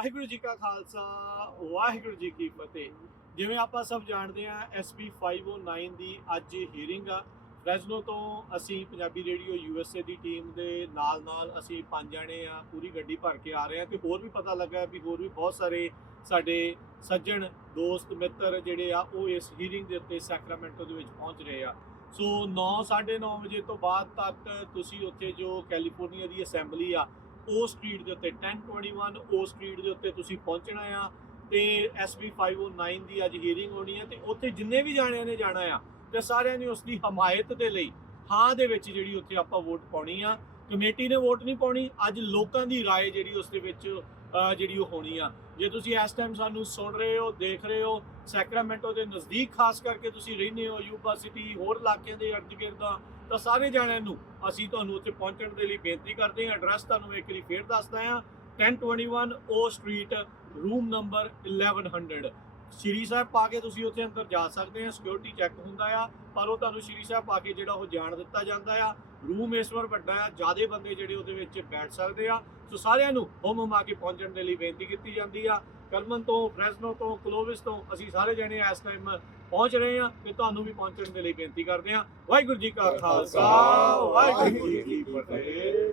ਵਾਹਿਗੁਰੂ ਜੀ ਕਾ ਖਾਲਸਾ ਵਾਹਿਗੁਰੂ ਜੀ ਕੀ ਫਤਿਹ। ਜਿਵੇਂ ਆਪਾਂ ਸਭ ਜਾਣਦੇ ਆ SP 509 ਦੀ ਅੱਜ ਹੀਅਰਿੰਗ ਆ ਫ੍ਰੈਜ਼ਨੋ ਤੋਂ। ਅਸੀਂ ਪੰਜਾਬੀ ਰੇਡੀਓ USA ਦੀ ਟੀਮ ਦੇ ਨਾਲ ਅਸੀਂ 5 ਜਣੇ ਆ, ਪੂਰੀ ਗੱਡੀ ਭਰ ਕੇ ਆ ਰਹੇ ਆ। ਤੇ ਹੋਰ ਵੀ ਪਤਾ ਲੱਗਾ ਵੀ ਹੋਰ ਵੀ ਬਹੁਤ ਸਾਰੇ ਸਾਡੇ ਸੱਜਣ ਦੋਸਤ ਮਿੱਤਰ ਜਿਹੜੇ ਆ ਉਹ ਇਸ ਹੀਅਰਿੰਗ ਦੇ ਉੱਤੇ ਸੈਕਰਾਮੈਂਟੋ ਦੇ ਵਿੱਚ ਪਹੁੰਚ ਰਹੇ ਆ। ਸੋ 9-9:30 ਵਜੇ ਤੋਂ ਬਾਅਦ ਤੱਕ ਤੁਸੀਂ ਉੱਥੇ ਜੋ ਕੈਲੀਫੋਰਨੀਆ ਦੀ ਅਸੈਂਬਲੀ ਆ ਉਹ ਸਟਰੀਟ ਦੇ ਉੱਤੇ 1021 ਉਹ ਸਟਰੀਟ ਦੇ ਉੱਤੇ ਤੁਸੀਂ ਪਹੁੰਚਣਾ ਆ। ਤੇ SP 509 ਦੀ ਅੱਜ ਹੀਅਰਿੰਗ ਹੋਣੀ ਹੈ ਤੇ ਉੱਥੇ ਜਿੰਨੇ ਵੀ ਜਾਣਿਆਂ ਨੇ ਜਾਣਾ ਆ ਤੇ ਸਾਰਿਆਂ ਨੇ ਉਸ ਦੀ ਹਮਾਇਤ ਦੇ ਲਈ ਹਾਂ ਦੇ ਵਿੱਚ ਜਿਹੜੀ ਉੱਥੇ ਆਪਾਂ ਵੋਟ ਪਾਉਣੀ ਆ। ਕਮੇਟੀ ਨੇ ਵੋਟ ਨਹੀਂ ਪਾਉਣੀ, ਅੱਜ ਲੋਕਾਂ ਦੀ ਰਾਏ ਜਿਹੜੀ ਉਸ ਦੇ ਵਿੱਚ ਜਿਹੜੀ ਉਹ ਹੋਣੀ ਆ। ਜੇ ਤੁਸੀਂ ਇਸ ਟਾਈਮ ਸਾਨੂੰ ਸੁਣ ਰਹੇ ਹੋ, ਦੇਖ ਰਹੇ ਹੋ, ਸੈਕਰਾਮੈਂਟੋ ਦੇ ਨਜ਼ਦੀਕ ਖਾਸ ਕਰਕੇ ਤੁਸੀਂ ਰਹਿੰਦੇ ਹੋ, ਯੂਬਾ ਸਿਟੀ ਹੋਰ ਇਲਾਕਿਆਂ ਦੇ ਇਰਦ ਗਿਰਦਾਂ, ਤਾਂ ਸਾਰੇ ਜਾਣਿਆਂ ਨੂੰ ਅਸੀਂ ਤੁਹਾਨੂੰ ਉੱਥੇ ਪਹੁੰਚਣ ਦੇ ਲਈ ਬੇਨਤੀ ਕਰਦੇ ਹਾਂ। ਐਡਰੈਸ ਤੁਹਾਨੂੰ ਇੱਕ ਵਾਰੀ ਫੇਰ ਦੱਸਦਾ ਹਾਂ, 1021 ਓ ਸਟਰੀਟ, ਰੂਮ ਨੰਬਰ 1100। ਸ਼੍ਰੀ ਸਾਹਿਬ ਪਾ ਕੇ ਤੁਸੀਂ ਉੱਥੇ ਅੰਦਰ ਜਾ ਸਕਦੇ ਆ, ਸਿਕਿਉਰਿਟੀ ਚੈੱਕ ਹੁੰਦਾ ਆ, ਪਰ ਉਹ ਤੁਹਾਨੂੰ ਸ਼੍ਰੀ ਸਾਹਿਬ ਪਾ ਕੇ ਜਿਹੜਾ ਉਹ ਜਾਣ ਦਿੱਤਾ ਜਾਂਦਾ ਆ। ਰੂਮ ਇਸ ਵਾਰ ਵੱਡਾ ਆ, ਜ਼ਿਆਦੇ ਬੰਦੇ ਜਿਹੜੇ ਉਹਦੇ ਵਿੱਚ ਬੈਠ ਸਕਦੇ ਆ। ਸੋ ਸਾਰਿਆਂ ਨੂੰ ਹੁਮ ਕੇ ਪਹੁੰਚਣ ਦੇ ਲਈ ਬੇਨਤੀ ਕੀਤੀ ਜਾਂਦੀ ਆ। ਕਲਮਨ ਤੋਂ, ਫ੍ਰੈਜ਼ਨੋ ਤੋਂ, ਕਲੋਵਿਸ ਤੋਂ ਅਸੀਂ ਸਾਰੇ ਜਣੇ ਇਸ ਟਾਈਮ ਪਹੁੰਚ ਰਹੇ ਆ ਤੇ ਤੁਹਾਨੂੰ ਵੀ ਪਹੁੰਚਣ ਦੇ ਲਈ ਬੇਨਤੀ ਕਰਦੇ ਆ। ਵਾਹਿਗੁਰੂ ਜੀ ਕਾ ਖਾਲਸਾ ਵਾਹਿਗੁਰੂ ਜੀ ਕੀ ਫਤਿਹ।